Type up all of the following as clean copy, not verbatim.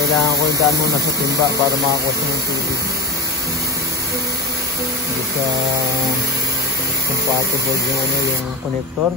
Kailangan ko yung daan muna sa timba para makakuha siya ng tubig. Hindi sa compatible yung ano, yung connector.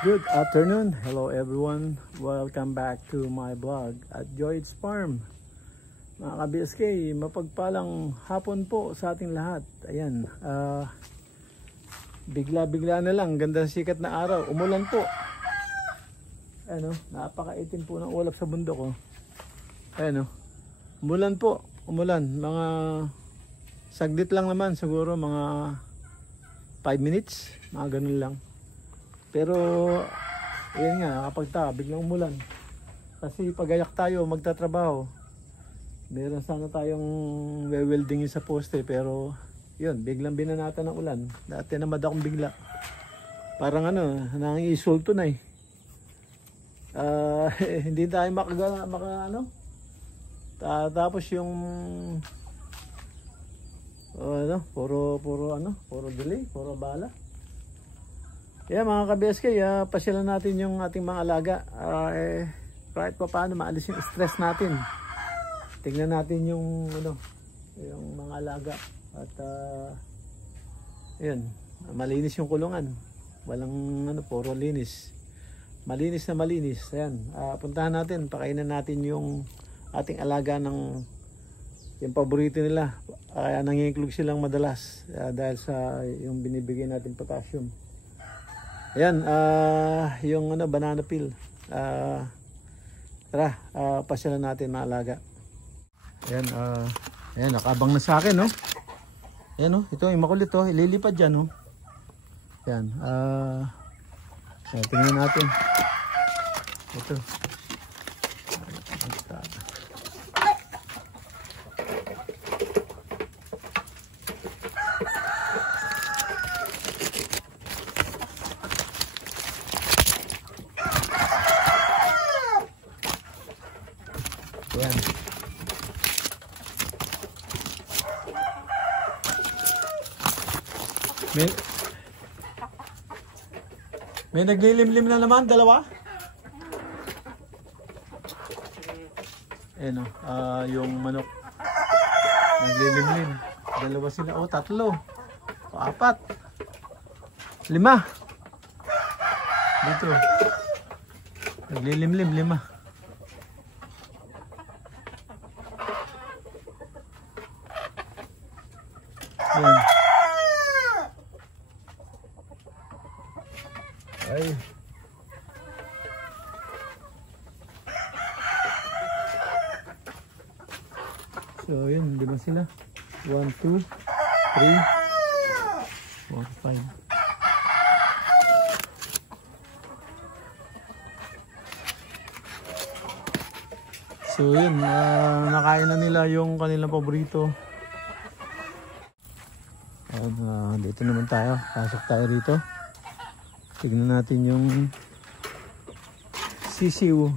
Good afternoon, hello everyone, welcome back to my vlog at Joy's Farm. Mga ka-BSK, mapagpalang hapon po sa ating lahat. Ayan, bigla-bigla na lang, ganda sikat na araw, umulan po. Ano, napakaitim po ng ulap sa bundok ko. Ayan o, umulan po, umulan, mga saglit lang naman, siguro mga 5 minutes, mga ganun lang. Pero yun nga, kapag biglang umulan, kasi pagayak tayo magtatrabaho, meron sana tayong welding sa poste, pero yun, biglang binanatan ng ulan. Dati namad akong bigla, parang ano, nangiisulto na eh. Hindi tayo tapos yung puro delay, puro bala. Yeah, mga ka-BSK, pasyalan natin yung ating mga alaga. Kahit pa paano maalis yung stress natin. Tingnan natin yung yung mga alaga at yun, malinis yung kulungan. Walang puro linis. Malinis na malinis. Ayan, puntahan natin, pakainan natin yung ating alaga ng yung paborito nila. Kaya nangingiklog silang madalas dahil sa yung binibigay natin potassium. Ayan, yung banana peel. Tara, pasyalan natin mga alaga. Ayan, ayan, nakabang na sa akin, no? Ayan, ito yung makulit, ililipad dyan, no? Ayan, tingnan natin. Ito. Ayan. May naglilimlim na naman, dalawa. Ayan yung manok. Naglilimlim. Dalawa sila, tatlo. O, 4. 5. Dito. Naglilimlim, 5. Ayan. Ay. So yun, 5 sila. 1, 2, 3, 4, 5. So yun, nakain na nila yung kanilang paborito. Dito naman tayo, pasok tayo rito. Tignan natin yung sisiw.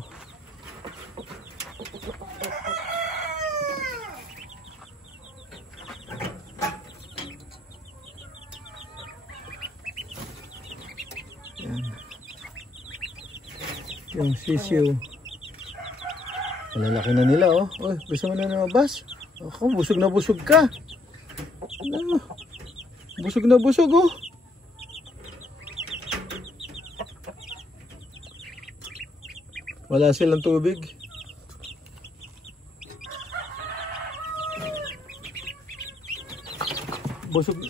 Yan. Yung sisiw. Malalaki na nila, oh. Oy, gusto mo na lumabas? Ako, busog na busog ka. Busog na busog, oh. Wala silang tubig. Busog.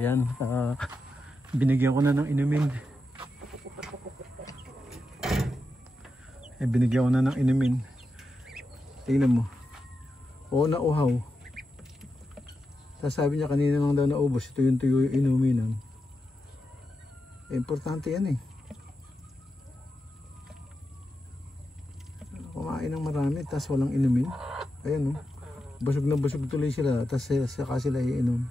Yan, binigyan ko na ng inumin. Binigyan ko na ng inumin. Tingnan mo. Oo, na uhaw. Sasabi niya kanina lang daw naubos. Ito yung tuyo yung inumin. Importante yan eh. Kumain ng marami tapos walang inumin. Ayan oh. Busog na busog tuloy sila tapos saka sila iinom.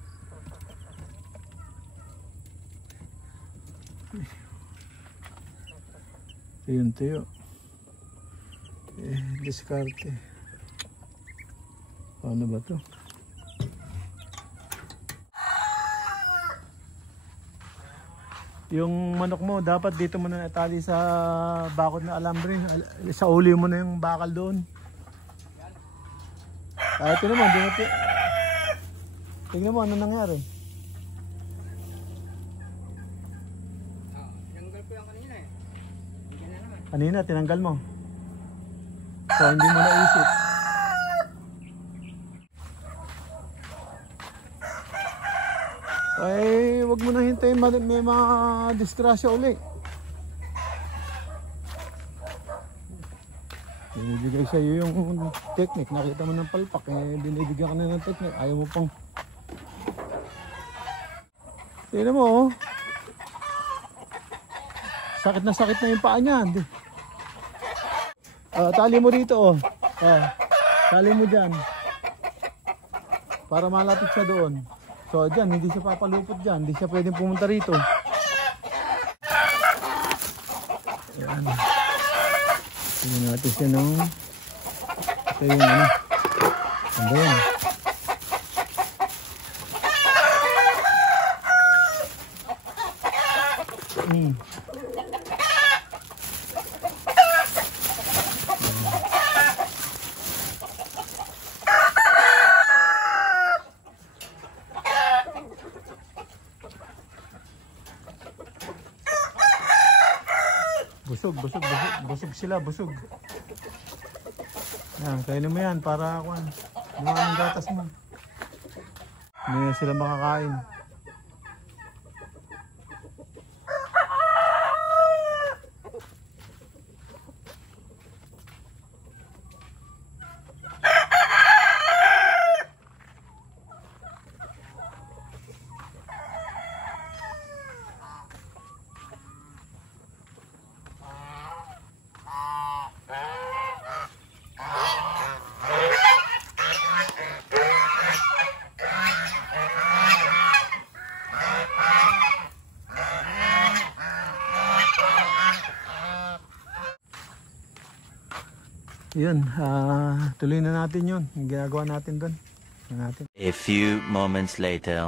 Ayun tuyo. Diskarte. Paano ba to? Yung manok mo dapat dito mo na natali sa bakod na alambre. Sa uli mo na yung bakal doon. Ito naman, tingnan mo ano nangyari. Tinanggal ko yung kanina eh. Hindi na naman. Kanina tinanggal mo. So hindi mo naisip. Ay, wag mo na hintayin may mga disgrasya uli. Binibigay sa iyo yung technique. Nakita mo ng palpak, binibigyan ka na ng technique. Ayaw mo pang. Tingnan mo oh. Sakit na yung paa niya. Tali mo dito oh. Tali mo dyan. Para malapit siya doon. So dyan, hindi siya papalupot dyan. Hindi siya pwedeng pumunta rito. Ayan. Tingnan natin siya ng ito yung ano. Ano yan? Busog sila, busog. Yan, kainin mo yan para kuan. Mga anong gatas mo. Hindi sila makakain. Yun, tuloy na natin yun. Yung ginagawa natin doon. A few moments later.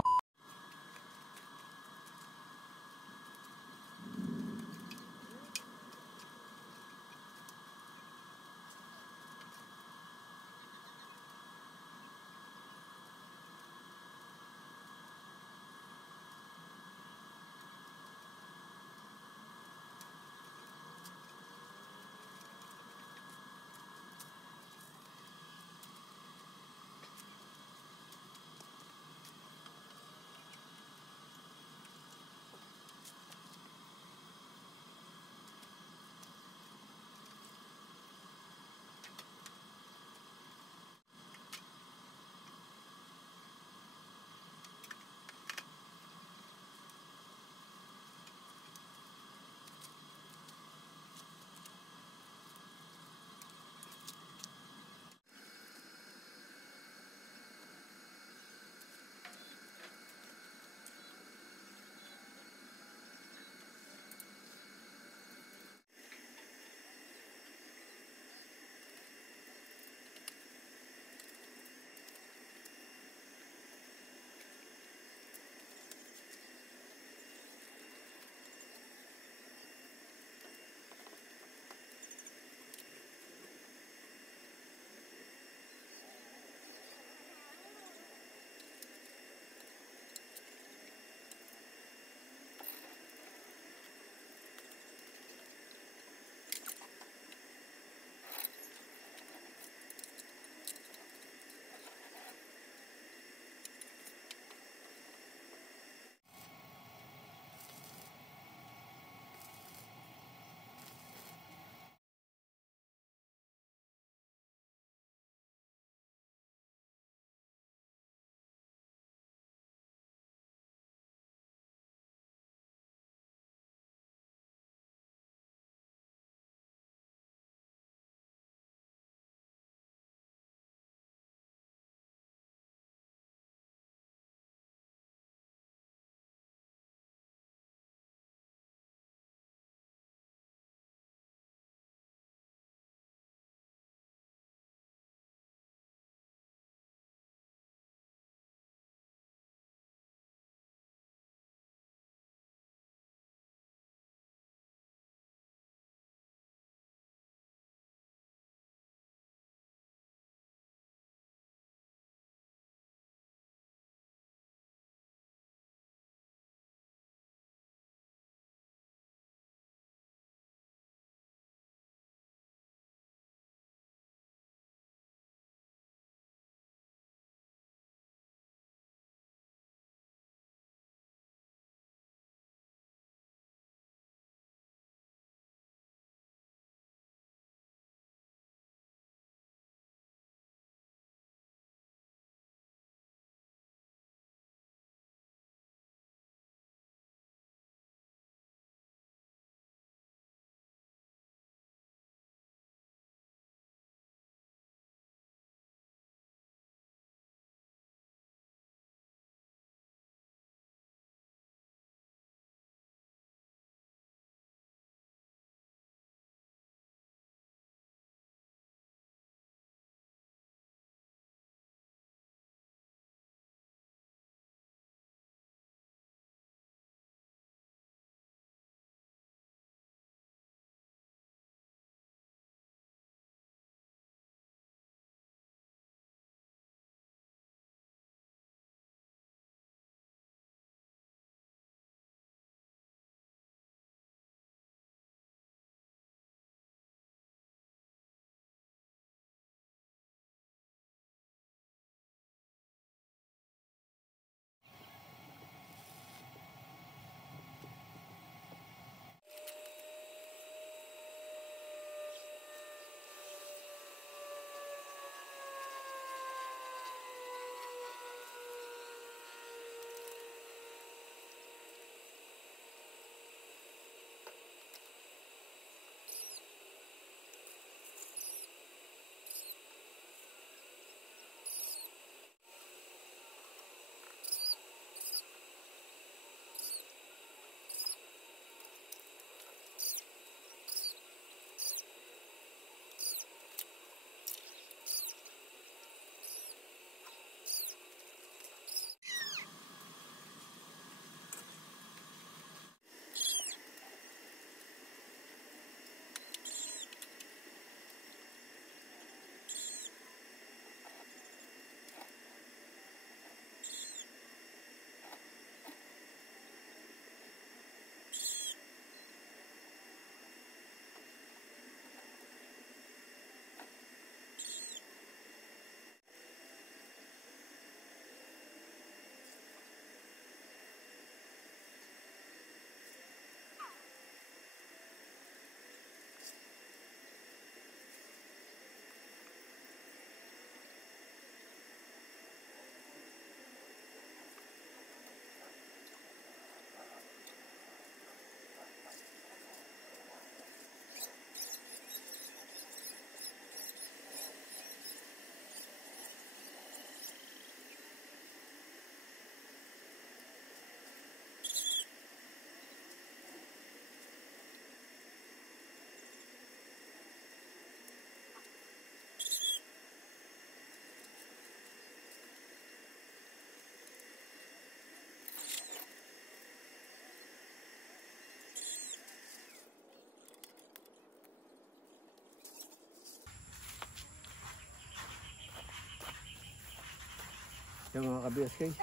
Yung mga ka-BSK,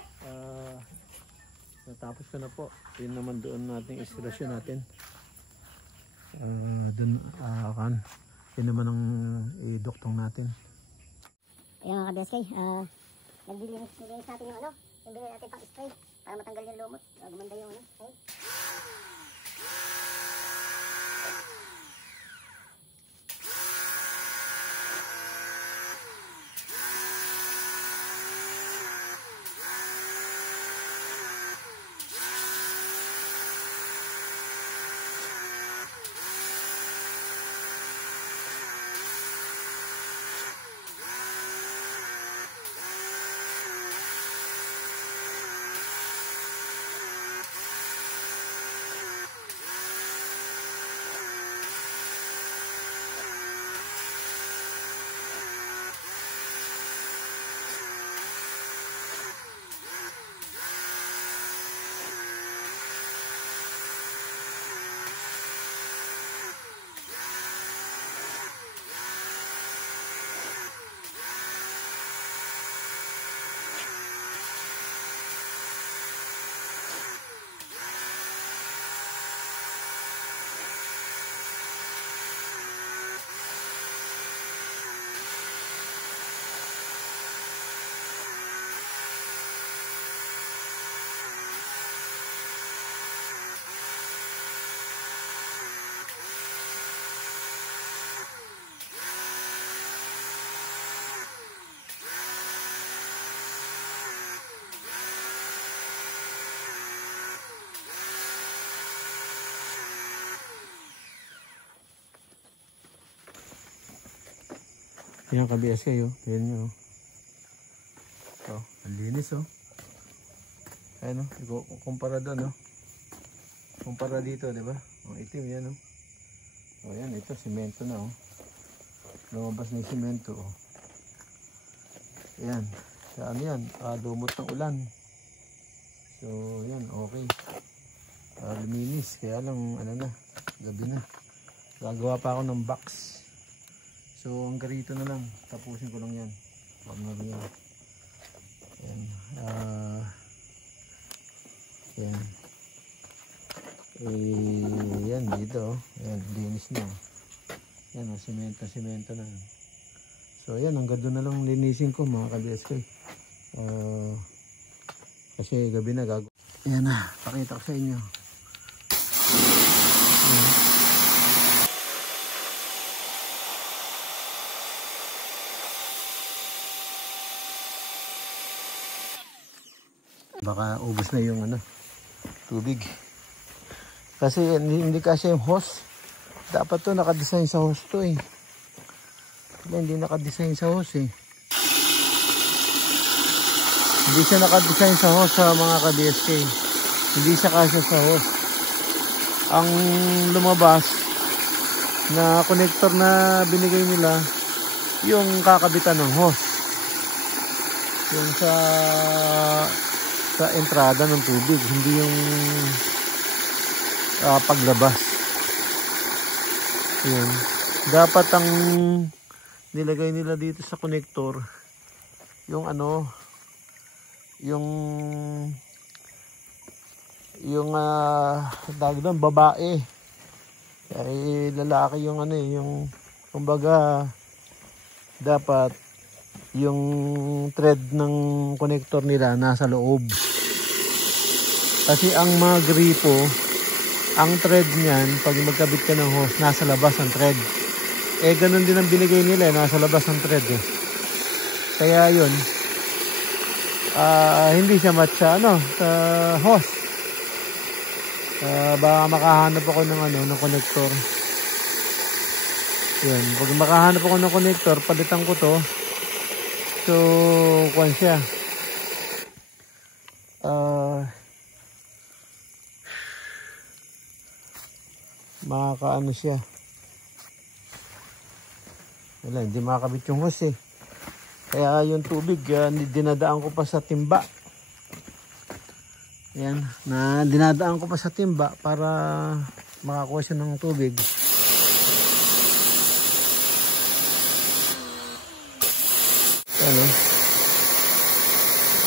natapos ko na po. Yun naman doon nating instalasyon natin. Doon, yun naman ang idoktong natin. Ayan mga ka-BSK, naglilinis natin yung ano, yung binili natin pang spray para matanggal yung lumot, gumanda yung ano, okay? Yan ka-BSK, oh. Yan nyo. Oh, ang linis, oh. Ayan, oh. Kumpara doon, oh. Kumpara dito, di ba? Ang itim, yan, oh. Oh, yan, ito, simento na, oh. Lumabas na yung simento, oh. Ayan. Ano yan? Lumot ng ulan. So, yan, okay. Luminis. Kaya lang, ano na, gabi na. Gagawa pa ako ng box. So, ang garito na lang. Tapusin ko lang yan. Huwag na rin yan. Ayan. Ayan. Yan dito. Ayan, linis na. Yan, simento na. So, ayan. Hanggang doon na lang linisin ko mga ka-BSK. Kasi gabi na gagawin. Ayan na. Pakita ko sa inyo. Ayan. Baka ubos na yung ano, tubig. Kasi hindi kasi yung hose. Dapat to nakadesign sa hose to eh. Hindi nakadesign sa hose eh. Hindi siya nakadesign sa hose sa mga ka-BSK. Hindi siya kasi sa hose. Ang lumabas na connector na binigay nila, yung kakabitan ng hose. Yung sa entrada ng tubig, hindi yung paglabas. Yun. Dapat ang nilagay nila dito sa connector, yung ano, yung tawag doon, babae. Ay lalaki yung ano eh, yung kumbaga dapat yung thread ng connector nila nasa loob. Kasi ang mga gripo, ang thread niyan, pag magkabit ka ng hose, nasa labas ang thread. Eh, ganun din ang binigay nila, nasa labas ang thread eh. Kaya yun, hindi siya match sa hose. Baka makahanap ako ng ng connector. Yun, pag makahanap ako ng connector, palitan ko to. So, kuwan siya. Makakaano siya. Wala, hindi makakabit yung hose eh. Kaya yung tubig, dinadaan ko pa sa timba. Ayan, dinadaan ko pa sa timba para makakuha siya ng tubig.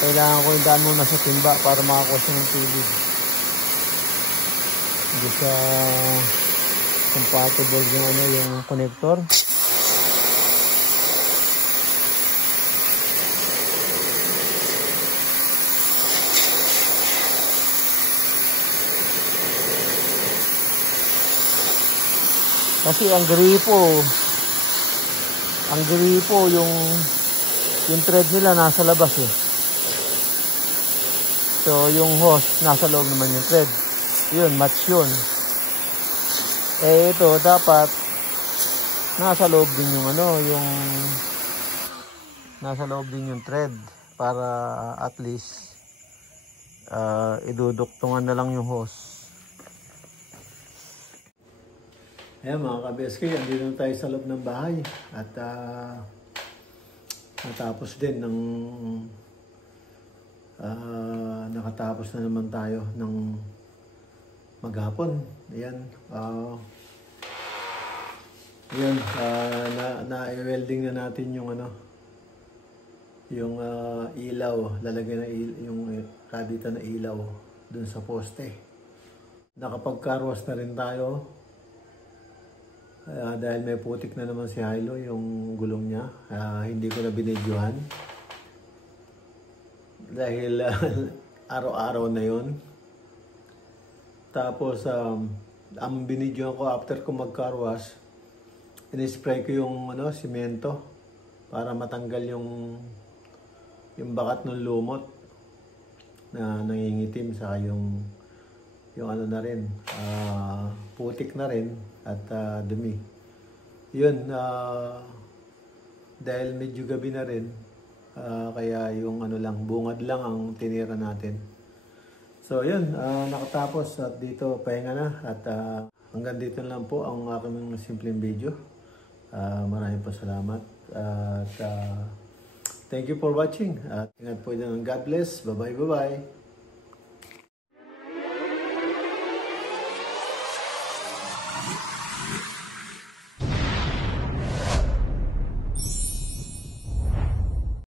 kailangan ko yung daan muna sa timba para makakuha siya ng tubig. Hindi siya compatible yung ano, yung connector. Kasi ang gripo yung thread nila nasa labas eh. So yung hose nasa loob naman yung thread. Yun, match yun. Eh ito dapat nasa loob din yung ano, nasa loob din yung thread para at least iduduktungan na lang yung hose. Ayan mga ka-BSK, andito na tayo sa loob ng bahay at natapos din ng nakatapos na naman tayo ng maghapon. Ayan, na-welding na natin yung ano, yung ilaw, lalagyan na yung kadita na ilaw dun sa poste. Nakapag-carwash na rin tayo. Dahil may putik na naman si Hilo, yung gulong niya. Hindi ko na binidyohan. Dahil araw-araw na yon. Tapos, ang binidyohan ko after ko mag-carwash, in-spray ko yung ano, simento para matanggal yung bakat ng lumot na nangingitim, saka yung ano na rin, putik na rin at dumi. Yun, dahil medyo gabi na rin, kaya yung ano lang, bungad lang ang tinira natin. So yun, nakatapos at dito pahinga na at hanggang dito lang po ang aking simpleng video. Maraming po salamat at thank you for watching at ingat po dyan. God bless. Bye bye.